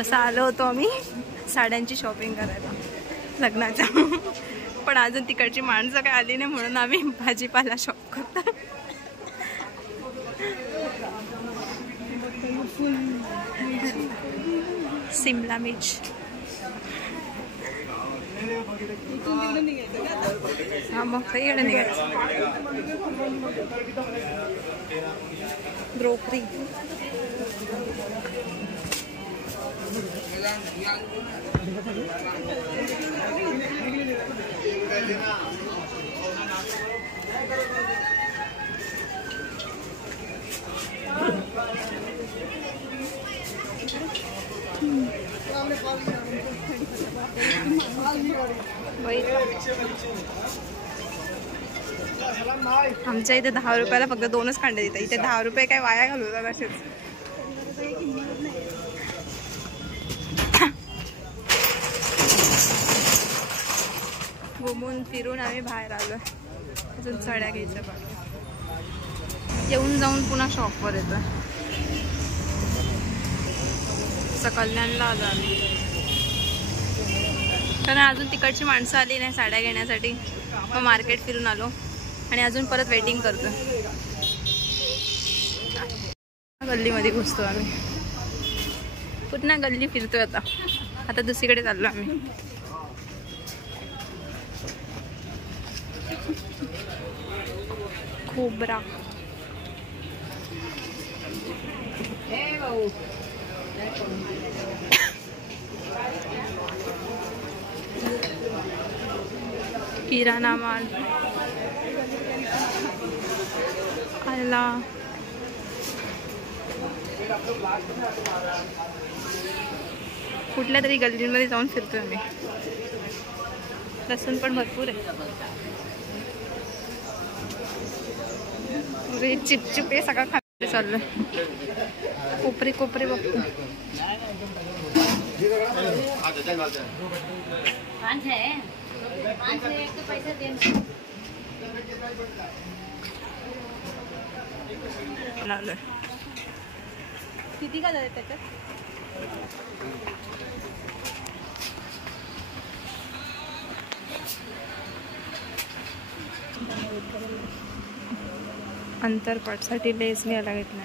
तसं आलो होतो आम्ही साड्यांची शॉपिंग करायला लग्नाच्या, पण अजून तिकडची माणसं काय आली नाही म्हणून आम्ही भाजीपाला शॉप करतो. शिमला मिर्च हा मग इकडे निघायचं. ब्रोकरी आमच्या इथे 10 रुपयाला फक्त 2च कांदे देतात. इथे 10 रुपये काय वाया घालवतात असेच. घुमून फिरून आम्ही बाहेर आलो. अजून साड्या घ्यायच्या बाकी. येऊन जाऊन पुन्हा शॉपवर येतो. कल्याणला आलो आम्ही कारण अजून तिकडची माणसं आली नाही साड्या घेण्यासाठी. मग मार्केट फिरून आलो आणि अजून परत वेटिंग करतो. गल्लीमध्ये घुसतो आम्ही. पुन्हा गल्ली फिरतोय आता दुसरीकडे चाललो आम्ही. खोबरा किराणा माल आला. कुठल्या तरी गल्लीमध्ये जाऊन फिरतोय आम्ही. लसूण पण भरपूर आहे. चिपचिप हे सगळं खायला चाललंय. कोपरे कोपरे बघतो. किती का जाते त्याच्यात? अंतरपाटसाठी लेस घ्यायला घेतला.